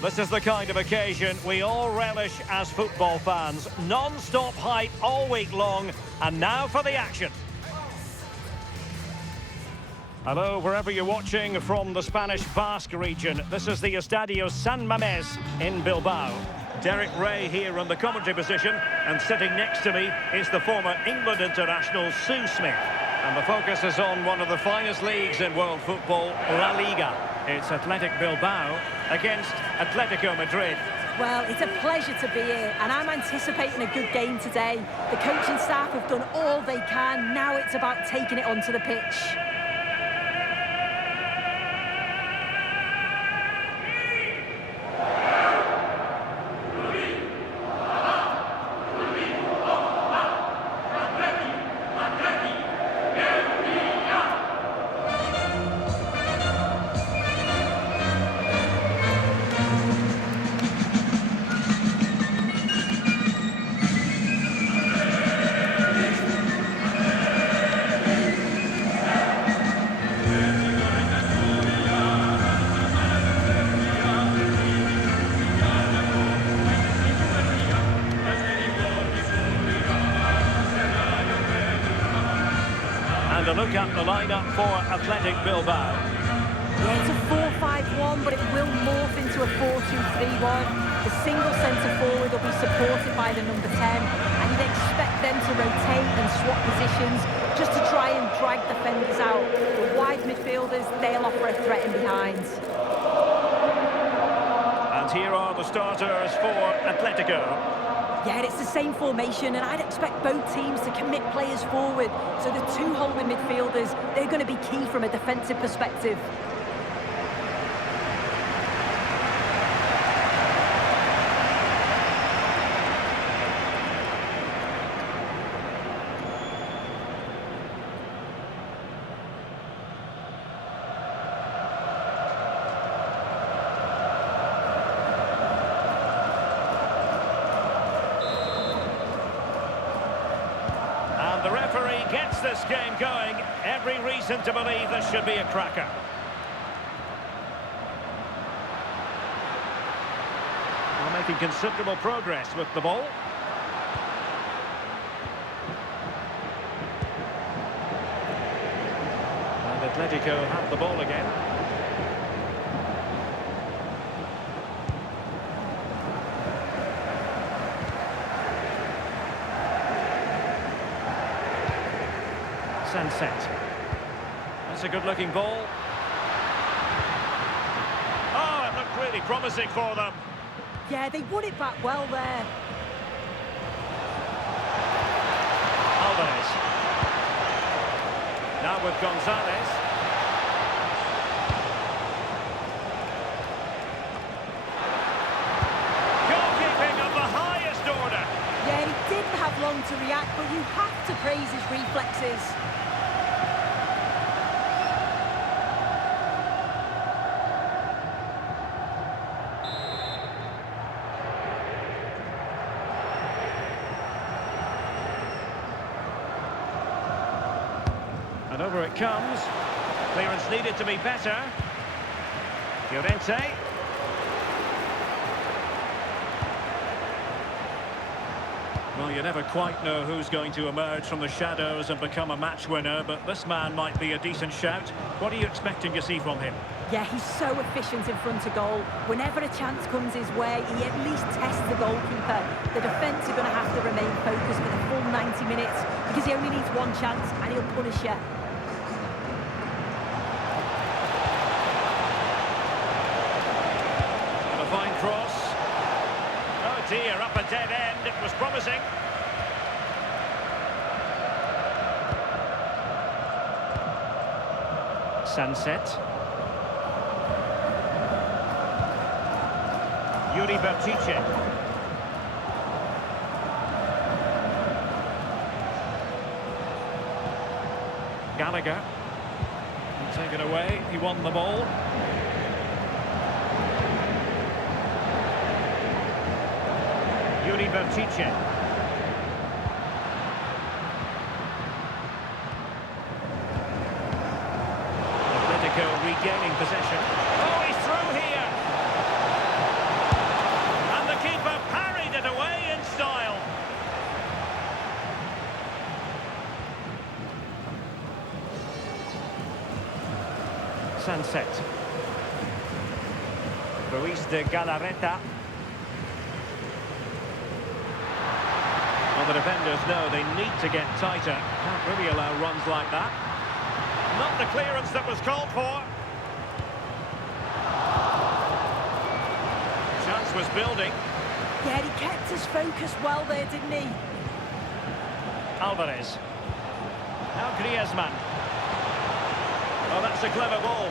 This is the kind of occasion we all relish as football fans. Non-stop hype all week long, and now for the action. Hello, wherever you're watching from the Spanish Basque region. This is the Estadio San Mamés in Bilbao. Derek Ray here in the commentary position, and sitting next to me is the former England international Sue Smith. And the focus is on one of the finest leagues in world football, La Liga. It's Athletic Bilbao against Atletico Madrid. Well, it's a pleasure to be here, and I'm anticipating a good game today. The coaching staff have done all they can. Now it's about taking it onto the pitch. And a look at the lineup for Athletic Bilbao. Yeah, it's a 4-5-1, but it will morph into a 4-2-3-1. The single centre-forward will be supported by the number 10, and you'd expect them to rotate and swap positions just to try and drag defenders out. The wide midfielders, they'll offer a threat in behind. And here are the starters for Atletico. Yeah, it's the same formation, and I'd expect both teams to commit players forward. So the two holding midfielders, they're going to be key from a defensive perspective. The referee gets this game going. Every reason to believe this should be a cracker. We're making considerable progress with the ball. And Atletico have the ball again. Sunset. That's a good-looking ball. Oh, it looked really promising for them. Yeah, they won it back well there. Alvarez. Now with Gonzalez. Goalkeeping of the highest order. Yeah, he didn't have long to react, but you have to praise his reflexes. And over it comes. Clearance needed to be better. Llorente. Well, you never quite know who's going to emerge from the shadows and become a match winner, but this man might be a decent shout. What are you expecting to see from him? Yeah, he's so efficient in front of goal. Whenever a chance comes his way, he at least tests the goalkeeper. The defence are going to have to remain focused for the full 90 minutes because he only needs one chance and he'll punish you. And a fine cross. Oh dear, up a dead end. It was promising. Sunset. Yuri Bertice. Gallagher. Taken away. He won the ball. Yuri Bertice. Atletico regaining possession. Oh, he's through sunset. Ruiz de Galarreta. Well, the defenders know they need to get tighter. Can't really allow runs like that. Not the clearance that was called for. Chance was building. Yeah, he kept his focus well there, didn't he? Alvarez. Now Griezmann. Oh, that's a clever ball.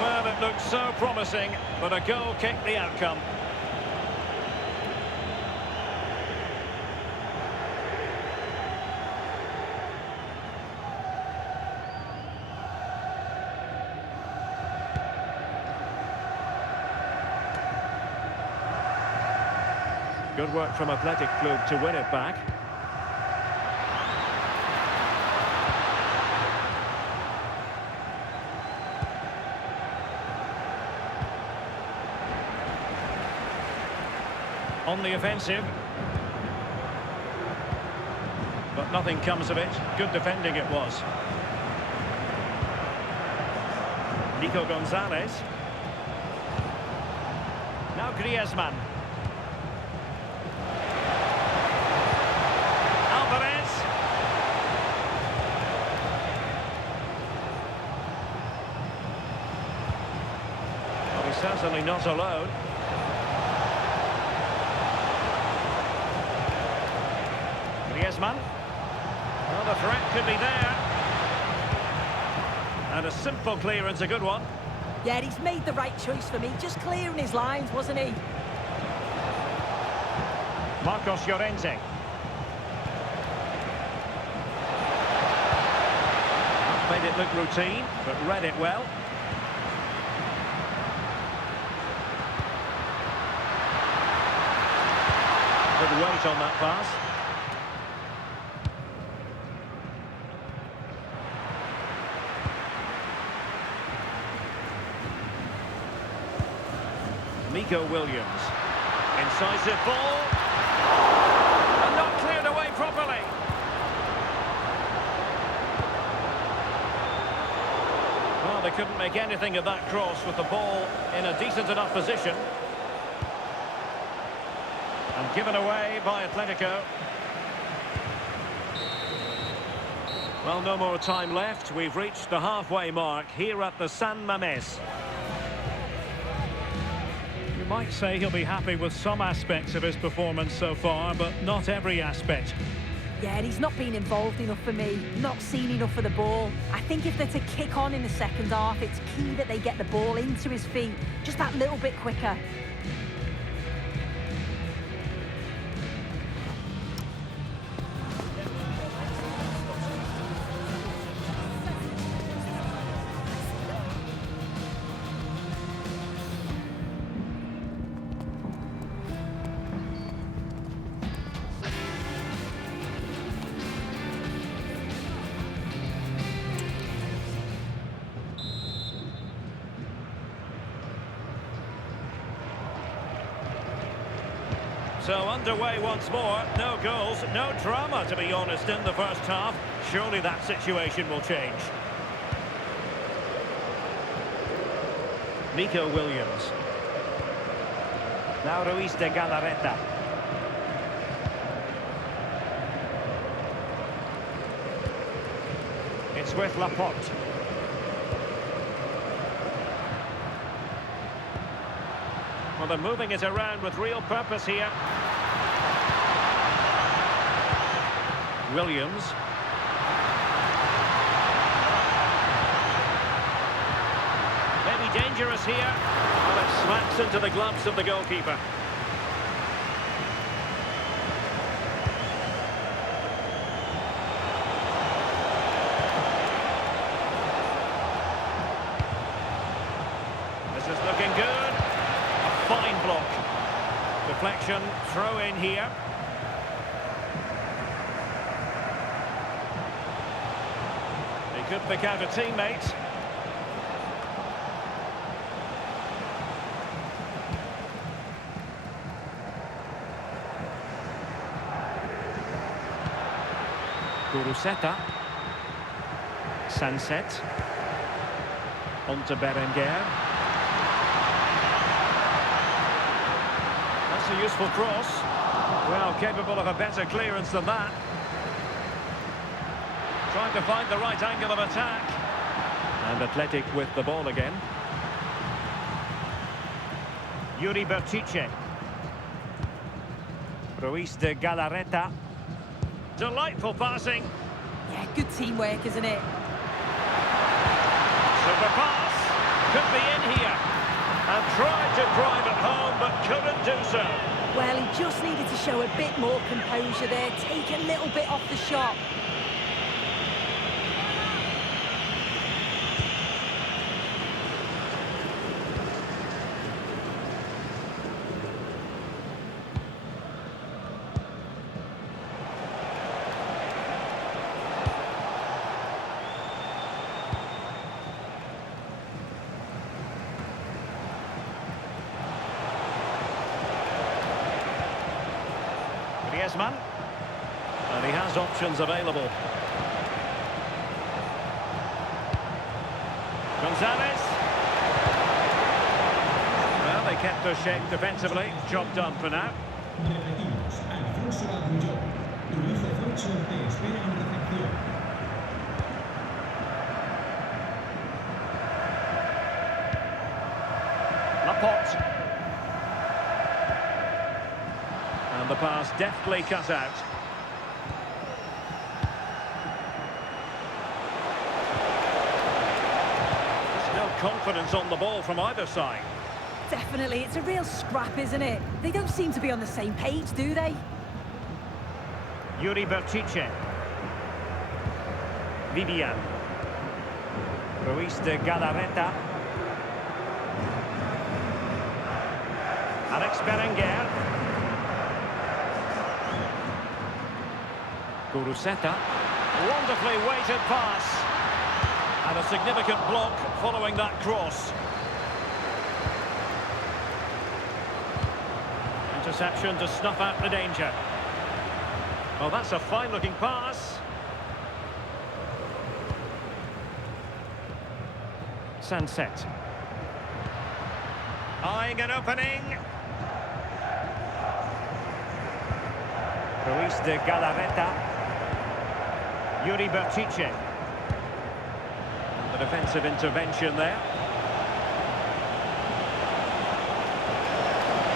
Well, it looked so promising, but a goal kicked the outcome. Good work from Athletic Club to win it back. On the offensive. But nothing comes of it. Good defending it was. Nico Gonzalez. Now Griezmann. Alvarez. Well, he's certainly not alone. Griezmann. Well, the threat could be there. And a simple clearance, a good one. Yeah, he's made the right choice for me. Just clearing his lines, wasn't he? Marcos Llorente. Made it look routine, but read it well. Good weight on that pass. Nico Williams. Incisive ball. And not cleared away properly. Well, they couldn't make anything of that cross with the ball in a decent enough position. And given away by Atletico. Well, no more time left. We've reached the halfway mark here at the San Mamés. You might say he'll be happy with some aspects of his performance so far, but not every aspect. Yeah, he's not been involved enough for me, not seen enough for the ball. I think if they're to kick on in the second half, it's key that they get the ball into his feet just that little bit quicker. So underway once more, no goals, no drama to be honest in the first half. Surely that situation will change. Nico Williams. Now Ruiz de Galarreta. It's with Laporte. Well, they're moving it around with real purpose here. Williams. Maybe dangerous here. Well, it smacks into the gloves of the goalkeeper. This is looking good. A fine block. Deflection, throw in here. He could pick out a teammate. Kuruseta. Sunset. On to Berenguer. That's a useful cross. Well, capable of a better clearance than that. Trying to find the right angle of attack. And Athletic with the ball again. Yuri Bertice. Ruiz de Galarreta. Delightful passing. Yeah, good teamwork, isn't it? Super pass. Could be in here. And tried to drive it home, but couldn't do so. Well, he just needed to show a bit more composure there, take a little bit off the shot. Griezmann. And he has options available. Gonzalez. Well, they kept their shape defensively. Job done for now. Laporte. And the pass deftly cut out. There's no confidence on the ball from either side. Definitely, it's a real scrap, isn't it? They don't seem to be on the same page, do they? Yuri Bertice. Vivian. Ruiz de Galarreta. Alex Berenguer. Guruseta. Wonderfully weighted pass. And a significant block following that cross. Interception to snuff out the danger. Well, that's a fine-looking pass. Sunset. Eyeing an opening. Ruiz de Galarreta. Yuri Bertice. The defensive intervention there.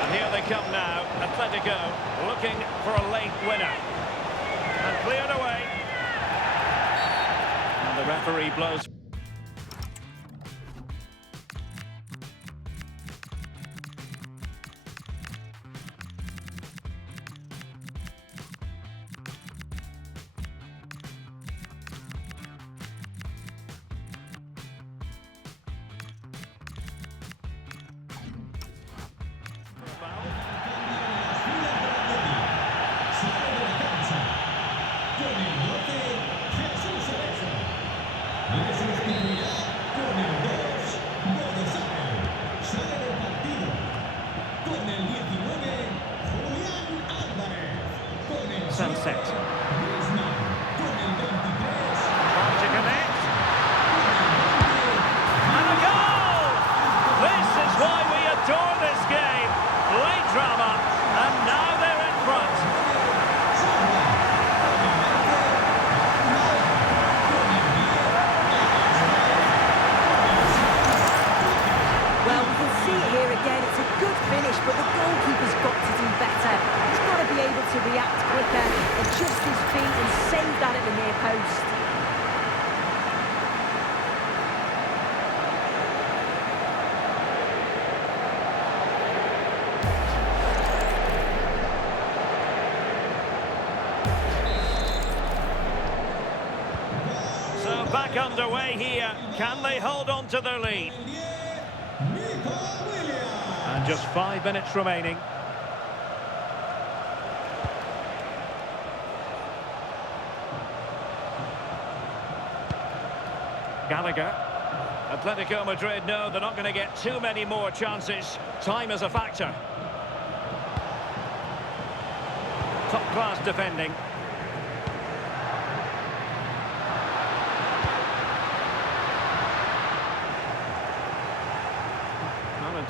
And here they come now. Atletico looking for a late winner. And cleared away. And the referee blows. Sunset. Trying to connect. And a goal! This is why we adore this game. Late drama, and now they're in front. Well, we can see it here again. It's a good finish, but the goalkeeper's got to do better. He's got to be able to react quicker, adjust his feet and save that at the near post. So back underway here. Can they hold on to their lead? And just 5 minutes remaining. Gallagher. Atletico Madrid know they're not going to get too many more chances. Time is a factor. Top-class defending.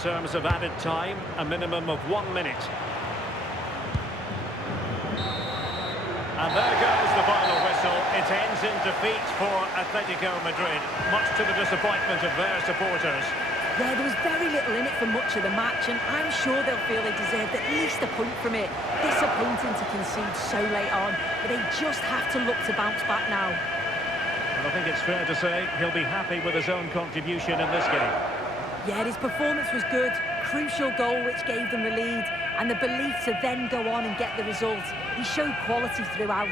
terms of added time, a minimum of 1 minute. And there goes the final whistle. It ends in defeat for Atletico Madrid, much to the disappointment of their supporters. Yeah, there was very little in it for much of the match, and I'm sure they'll feel they deserved at least a point from it. Disappointing to concede so late on, but they just have to look to bounce back now. Well, I think it's fair to say he'll be happy with his own contribution in this game. Yeah, his performance was good. Crucial goal which gave them the lead, and the belief to then go on and get the result. He showed quality throughout.